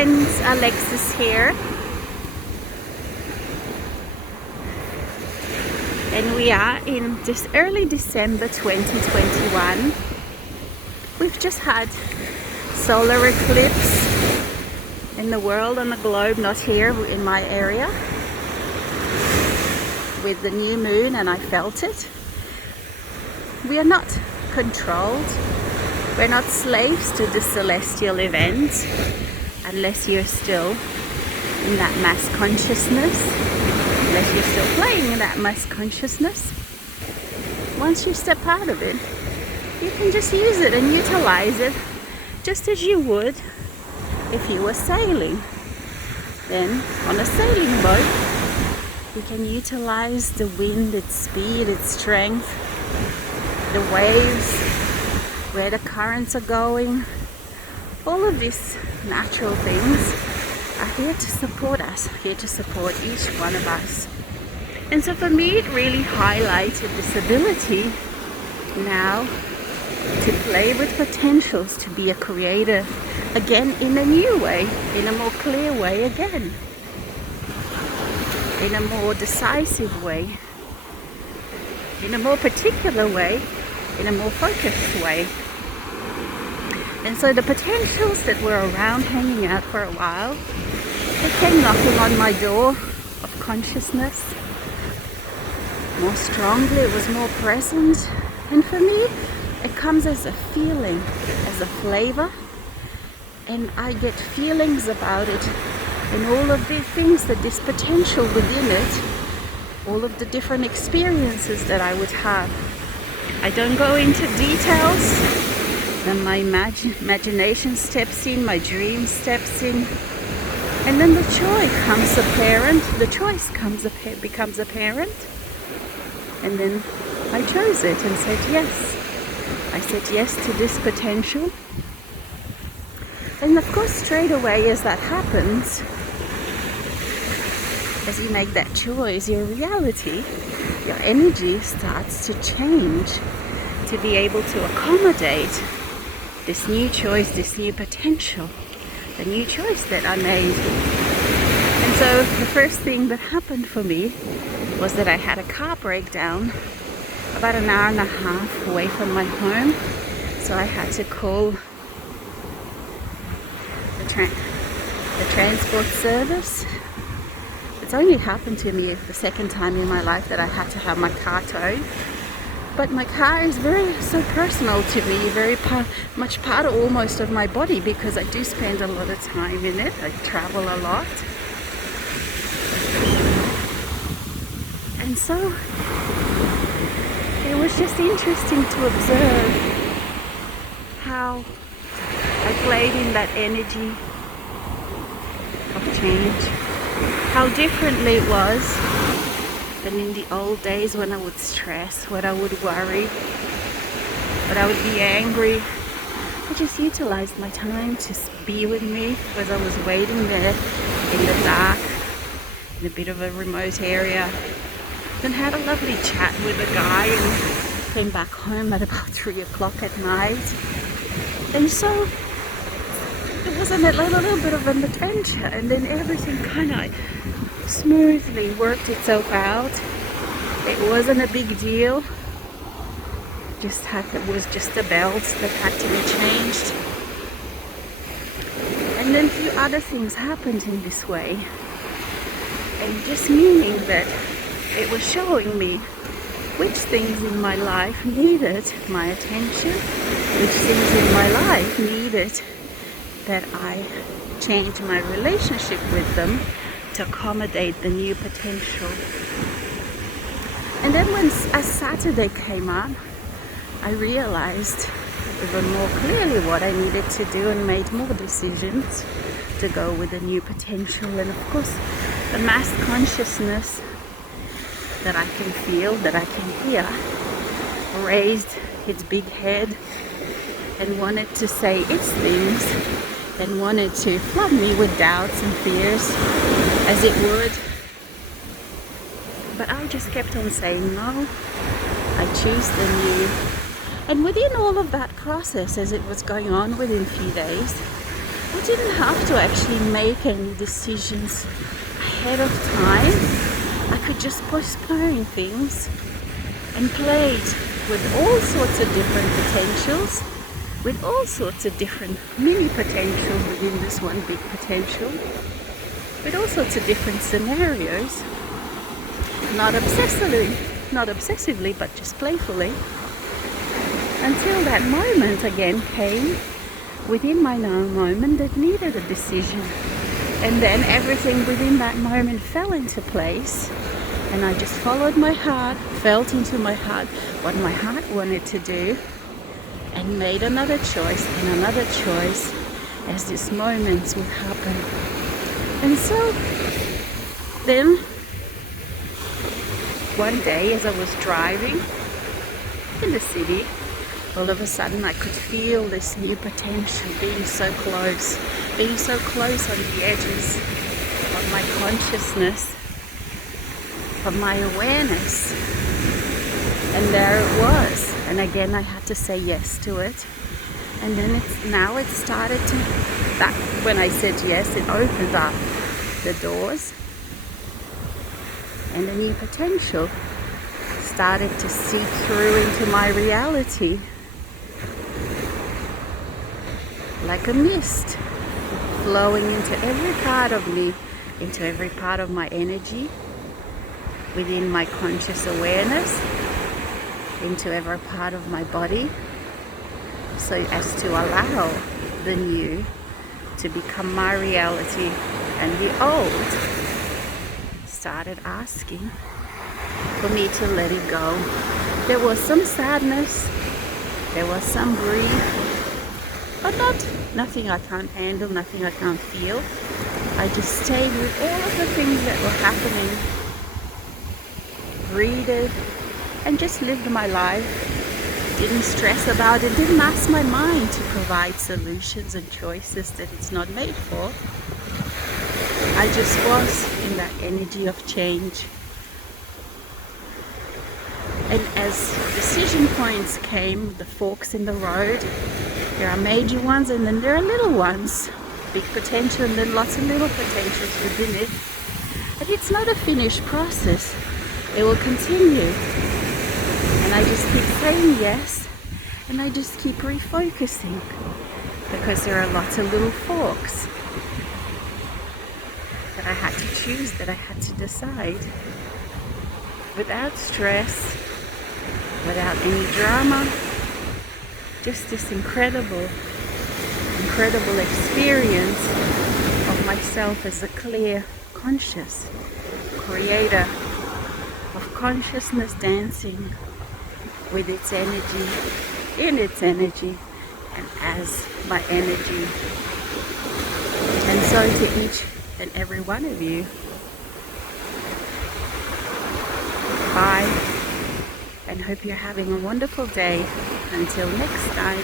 friends, Alexis here, and we are in this early December 2021. We've just had solar eclipse in the world, on the globe, not here in my area, with the new moon, and I felt it. We are not controlled. We're not slaves to the celestial event unless you're still in that mass consciousness, unless you're still playing in that mass consciousness. Once you step out of it, you can just use it and utilize it just as you would if you were sailing. Then on a sailing boat, you can utilize the wind, its speed, its strength, the waves, where the currents are going. All of these natural things are here to support us, here to support each one of us. And so for me, it really highlighted this ability now to play with potentials, to be a creator again in a new way, in a more clear way again, in a more decisive way, in a more particular way, in a more focused way. And so the potentials that were around hanging out for a while, they came knocking on my door of consciousness more strongly. It was more present, and for me it comes as a feeling, as a flavor, and I get feelings about it, and all of the things, that this potential within it, all of the different experiences that I would have. I don't go into details, then my imagination steps in, my dream steps in, and then the choice becomes apparent, and then I chose it and said yes. I said yes to this potential. And of course, straight away as that happens, as you make that choice, your reality, your energy starts to change to be able to accommodate this new choice, this new potential, the new choice that I made. And so the first thing that happened for me was that I had a car breakdown about an hour and a half away from my home. So I had to call the transport service. It's only happened to me the second time in my life that I had to have my car towed. But my car is so personal to me, very much part of almost of my body, because I do spend a lot of time in it. I travel a lot. And so it was just interesting to observe how I played in that energy of change, how differently it was than in the old days when I would stress, when I would worry, when I would be angry. I just utilized my time to be with me as I was waiting there in the dark, in a bit of a remote area. Then had a lovely chat with a guy and came back home at about 3 o'clock at night. And so it was a little bit of an adventure, and then everything kind of smoothly worked itself out. It wasn't a big deal. It was just a belt that had to be changed. And then a few other things happened in this way. And just meaning that it was showing me which things in my life needed my attention, which things in my life needed that I change my relationship with them to accommodate the new potential. And then as Saturday came up, I realized even more clearly what I needed to do and made more decisions to go with the new potential. And of course, the mass consciousness that I can feel, that I can hear, raised its big head and wanted to say its things, and wanted to flood me with doubts and fears, as it would. But I just kept on saying no. I choose the new. And within all of that process, as it was going on within a few days, I didn't have to actually make any decisions ahead of time. I could just postpone things and played with all sorts of different potentials, with all sorts of different mini potentials within this one big potential, with all sorts of different scenarios, not obsessively, but just playfully, until that moment again came within my now moment that needed a decision. And then everything within that moment fell into place, and I just followed my heart, felt into my heart what my heart wanted to do, and made another choice and another choice as these moments would happen. And so then one day as I was driving in the city, all of a sudden I could feel this new potential being so close on the edges of my consciousness, of my awareness. And there it was. And again I had to say yes to it. And then it started to, that when I said yes, it opened up the doors, and a new potential started to seep through into my reality like a mist, flowing into every part of me, into every part of my energy, within my conscious awareness, into every part of my body, so as to allow the new to become my reality, and the old started asking for me to let it go. There was some sadness, there was some grief, but nothing I can't handle, nothing I can't feel. I just stayed with all of the things that were happening, breathed, and just lived my life. Didn't stress about it, didn't ask my mind to provide solutions and choices that it's not made for. I just was in that energy of change. And as decision points came, the forks in the road, there are major ones and then there are little ones. Big potential and then lots of little potentials within it. And it's not a finished process. It will continue. And I just keep saying yes, and I just keep refocusing, because there are lots of little forks that I had to choose, that I had to decide, without stress, without any drama, just this incredible experience of myself as a clear, conscious creator of consciousness dancing with its energy, in its energy, and as my energy. And so to each and every one of you, bye, and hope you're having a wonderful day. Until next time.